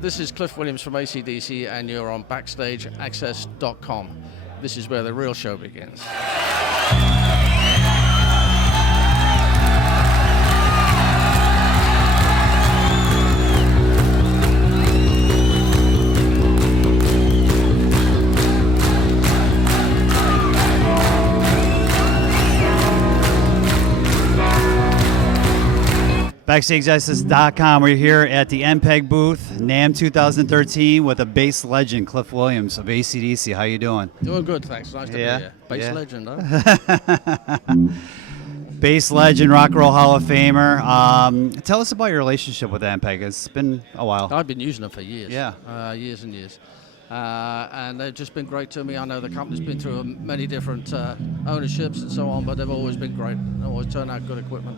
This is Cliff Williams from AC/DC, and you're on BackstageAxxess.com. This is where the real show begins. BackstageAxxess.com. We're here at the Ampeg booth, NAMM 2013, with a bass legend, Cliff Williams of AC/DC. How you doing? Doing good, thanks. Nice to be here. Bass legend, huh? Bass legend, Rock and Roll Hall of Famer. Tell us about your relationship with Ampeg. It's been a while. I've been using them for years. Yeah. Years and years. And they've just been great to me. I know the company's been through many different ownerships and so on, but they've always been great. They always turn out good equipment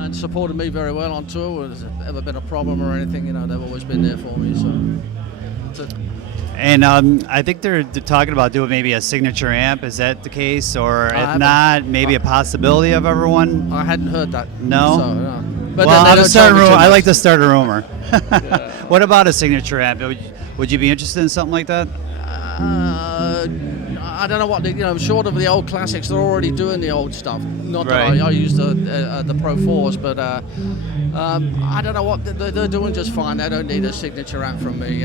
and supported me very well on tour. If there's ever been a problem or anything, you know, they've always been there for me. So that's it. And I think they're talking about doing maybe a signature amp. Is that the case? Or if not, maybe a possibility of everyone? I hadn't heard that. No? So, no. But well, I like to to start a rumor. Yeah. What about a signature amp? Would you be interested in something like that? I don't know what, short of the old classics, they're already doing the old stuff. Not Right. that I use the Pro 4s, but I don't know what, they're doing just fine. They don't need a signature amp from me,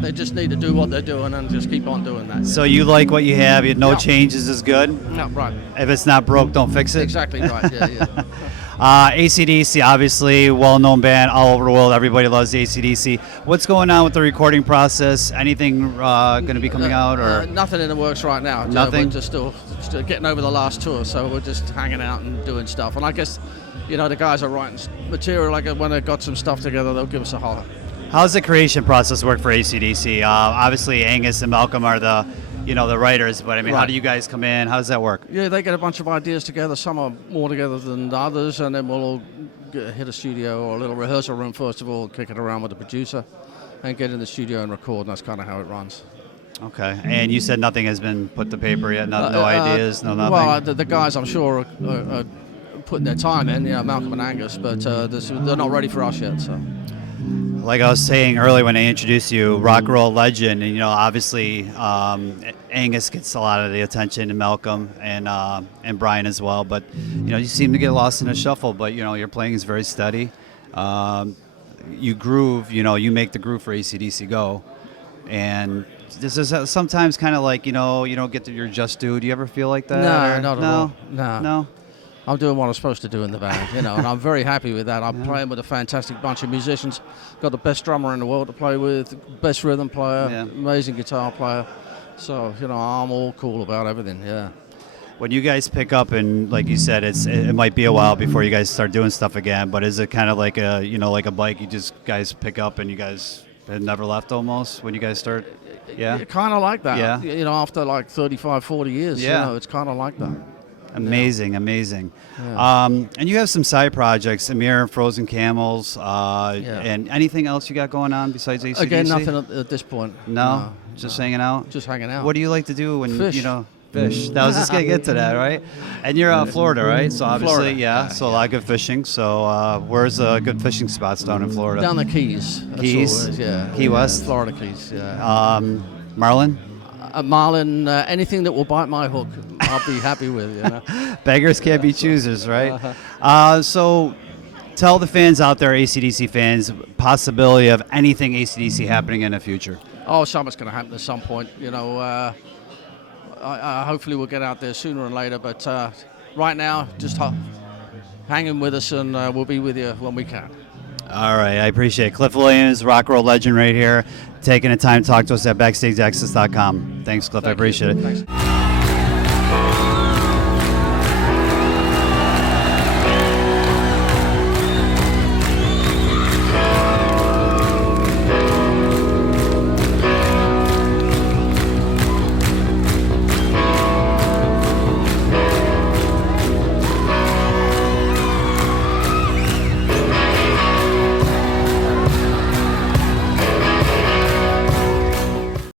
they just need to do what they're doing and just keep on doing that. So you like what you have, no Yeah. changes is good? No, right. If it's not broke, don't fix it? Exactly right, yeah. AC/DC, obviously, well-known band all over the world. Everybody loves AC/DC. What's going on with the recording process? Anything going to be coming out? Or Nothing in the works right now. Nothing? We're just still getting over the last tour, so we're just hanging out and doing stuff. And I guess, the guys are writing material. Like when they've got some stuff together, they'll give us a holler. how's the creation process work for AC/DC? Obviously, Angus and Malcolm are the writers, but I mean, Right. How do you guys come in? How does that work? Yeah, they get a bunch of ideas together. Some are more together than others, and then we'll all hit a studio or a little rehearsal room first of all, kick it around with the producer, and get in the studio and record. And that's kind of how it runs. Okay, and you said nothing has been put to paper yet. No ideas, no nothing. Well, the guys, I'm sure, are putting their time in. Malcolm and Angus, but they're not ready for us yet. So. Like I was saying earlier when I introduced you, rock and roll legend, and obviously Angus gets a lot of the attention, and Malcolm and Brian as well. But you seem to get lost in the shuffle. But your playing is very steady. You groove. You make the groove for AC/DC Go, and this is sometimes kind of like you don't get to your just due. Do you ever feel like that? No, not at all. No. I'm doing what I'm supposed to do in the band, and I'm very happy with that. I'm playing with a fantastic bunch of musicians. Got the best drummer in the world to play with, best rhythm player, amazing guitar player. So, I'm all cool about everything, yeah. When you guys pick up, and like you said, it might be a while before you guys start doing stuff again, but is it kind of like a bike, you just guys pick up and you guys have never left almost when you guys start? Yeah? Kind of like that. Yeah. After like 35, 40 years, it's kind of like that. Amazing. Yeah. And you have some side projects, Amir and Frozen Camels, and anything else you got going on besides AC/DC? Again, nothing at this point. No? Just hanging out? Just hanging out. What do you like to do when, Fish. Fish. That was just going to get to that, right? And you're Florida, right? So obviously, Florida. So a lot of good fishing. So where's good fishing spots down in Florida? Down the Keys. That's Keys? all it is, yeah. Key West? Florida Keys, yeah. Marlin? Marlin, anything that will bite my hook, I'll be happy with. Beggars can't be choosers, right? So tell the fans out there, AC/DC fans, possibility of anything AC/DC happening in the future. Oh, something's going to happen at some point. Hopefully we'll get out there sooner or later. But right now, just hang in with us, and we'll be with you when we can. All right, I appreciate it. Cliff Williams, rock and roll legend right here, taking the time to talk to us at BackstageAxxess.com. Thanks, Cliff. I appreciate it. Thanks.